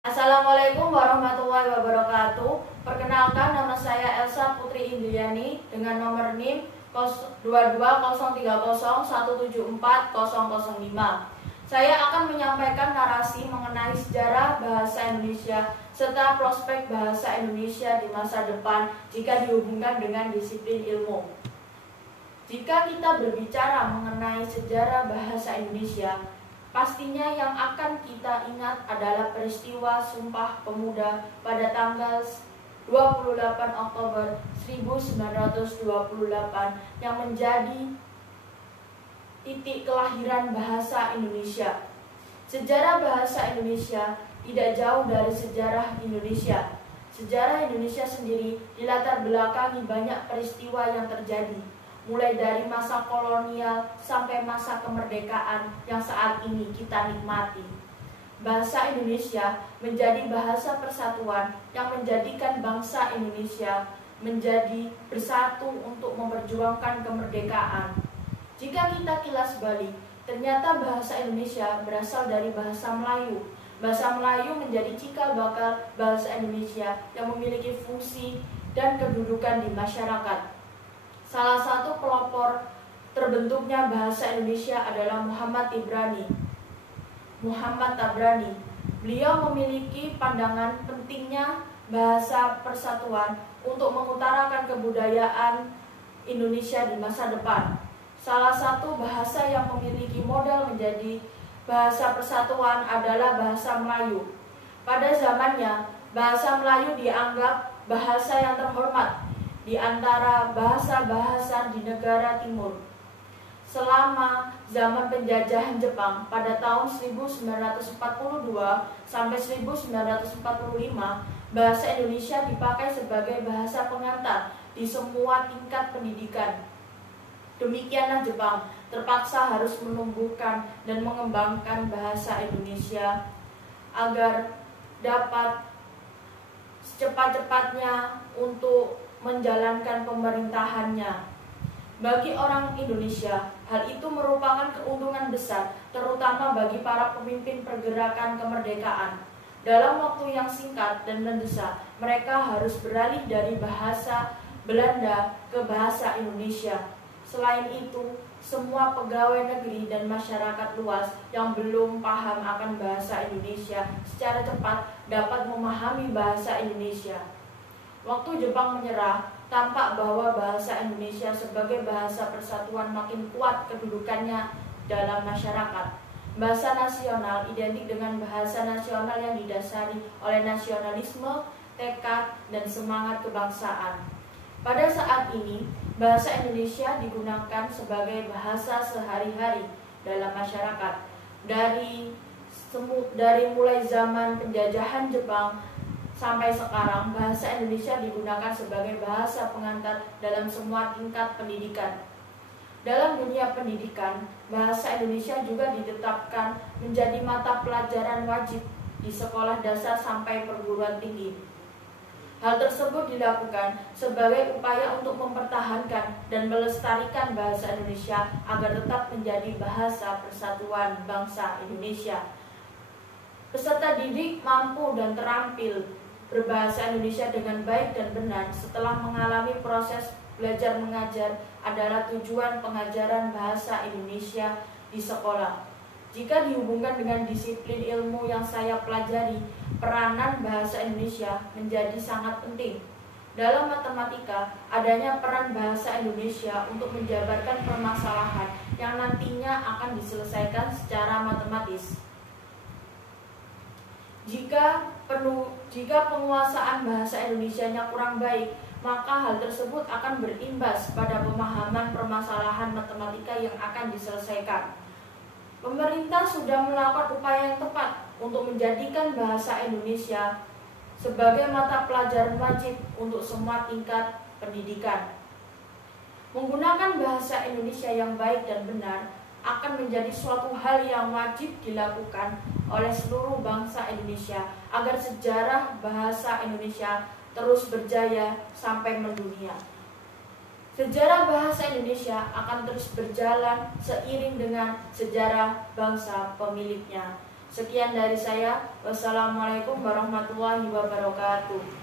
Assalamualaikum warahmatullahi wabarakatuh. Perkenalkan, nama saya Elsa Putri Indriani dengan nomor NIM 22030174005. Saya akan menyampaikan narasi mengenai sejarah bahasa Indonesia serta prospek bahasa Indonesia di masa depan jika dihubungkan dengan disiplin ilmu. Jika kita berbicara mengenai sejarah bahasa Indonesia, pastinya yang akan kita ingat adalah peristiwa Sumpah Pemuda pada tanggal 28 Oktober 1928 yang menjadi titik kelahiran bahasa Indonesia. Sejarah bahasa Indonesia tidak jauh dari sejarah Indonesia. Sejarah Indonesia sendiri dilatar belakangi banyak peristiwa yang terjadi, mulai dari masa kolonial sampai masa kemerdekaan yang saat ini kita nikmati. Bahasa Indonesia menjadi bahasa persatuan yang menjadikan bangsa Indonesia menjadi bersatu untuk memperjuangkan kemerdekaan. Jika kita kilas balik, ternyata bahasa Indonesia berasal dari bahasa Melayu. Bahasa Melayu menjadi cikal bakal bahasa Indonesia yang memiliki fungsi dan kedudukan di masyarakat. Salah satu pelopor terbentuknya bahasa Indonesia adalah Muhammad Tabrani. Beliau memiliki pandangan pentingnya bahasa persatuan untuk mengutarakan kebudayaan Indonesia di masa depan. Salah satu bahasa yang memiliki modal menjadi bahasa persatuan adalah bahasa Melayu. Pada zamannya, bahasa Melayu dianggap bahasa yang terhormat di antara bahasa-bahasa di negara timur. Selama zaman penjajahan Jepang pada tahun 1942 sampai 1945, bahasa Indonesia dipakai sebagai bahasa pengantar di semua tingkat pendidikan. Demikianlah Jepang terpaksa harus menumbuhkan dan mengembangkan bahasa Indonesia agar dapat secepat-cepatnya untuk menjalankan pemerintahannya. Bagi orang Indonesia, hal itu merupakan keuntungan besar, terutama bagi para pemimpin pergerakan kemerdekaan. Dalam waktu yang singkat dan mendesak, mereka harus beralih dari bahasa Belanda ke bahasa Indonesia. Selain itu, semua pegawai negeri dan masyarakat luas yang belum paham akan bahasa Indonesia secara cepat dapat memahami bahasa Indonesia. Waktu Jepang menyerah, tampak bahwa bahasa Indonesia sebagai bahasa persatuan makin kuat kedudukannya dalam masyarakat. Bahasa nasional identik dengan bahasa nasional yang didasari oleh nasionalisme, tekad, dan semangat kebangsaan. Pada saat ini, bahasa Indonesia digunakan sebagai bahasa sehari-hari dalam masyarakat. Dari mulai zaman penjajahan Jepang sampai sekarang, bahasa Indonesia digunakan sebagai bahasa pengantar dalam semua tingkat pendidikan. Dalam dunia pendidikan, bahasa Indonesia juga ditetapkan menjadi mata pelajaran wajib di sekolah dasar sampai perguruan tinggi. Hal tersebut dilakukan sebagai upaya untuk mempertahankan dan melestarikan bahasa Indonesia agar tetap menjadi bahasa persatuan bangsa Indonesia. Peserta didik mampu dan terampil berbahasa Indonesia dengan baik dan benar setelah mengalami proses belajar mengajar adalah tujuan pengajaran bahasa Indonesia di sekolah. Jika dihubungkan dengan disiplin ilmu yang saya pelajari, peranan bahasa Indonesia menjadi sangat penting. Dalam matematika, adanya peran bahasa Indonesia untuk menjabarkan permasalahan yang nantinya akan diselesaikan secara matematis. Jika penguasaan bahasa Indonesianya kurang baik, maka hal tersebut akan berimbas pada pemahaman permasalahan matematika yang akan diselesaikan. Pemerintah sudah melakukan upaya yang tepat untuk menjadikan bahasa Indonesia sebagai mata pelajaran wajib untuk semua tingkat pendidikan. Menggunakan bahasa Indonesia yang baik dan benar akan menjadi suatu hal yang wajib dilakukan oleh seluruh bangsa Indonesia agar sejarah bahasa Indonesia terus berjaya sampai mendunia. Sejarah bahasa Indonesia akan terus berjalan seiring dengan sejarah bangsa pemiliknya. Sekian dari saya. Wassalamualaikum warahmatullahi wabarakatuh.